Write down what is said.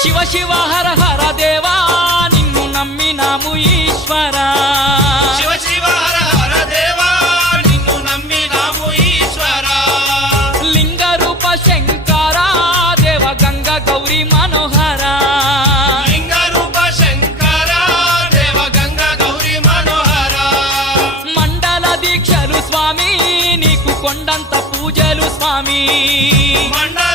శివ శివ హర హర దేవా నిన్ను నమ్మినాము ఈశ్వరా శివ శివ హర హర దేవా నిన్ను నమ్మినాము ఈశ్వరా లింగ రూప శంకరా దేవ గంగ గౌరీ మనోహరా లింగ రూప శంకరా దేవ గంగ గౌరీ మనోహరా మండల దీక్షలు స్వామి నీకు కొండంత పూజలు స్వామి మండల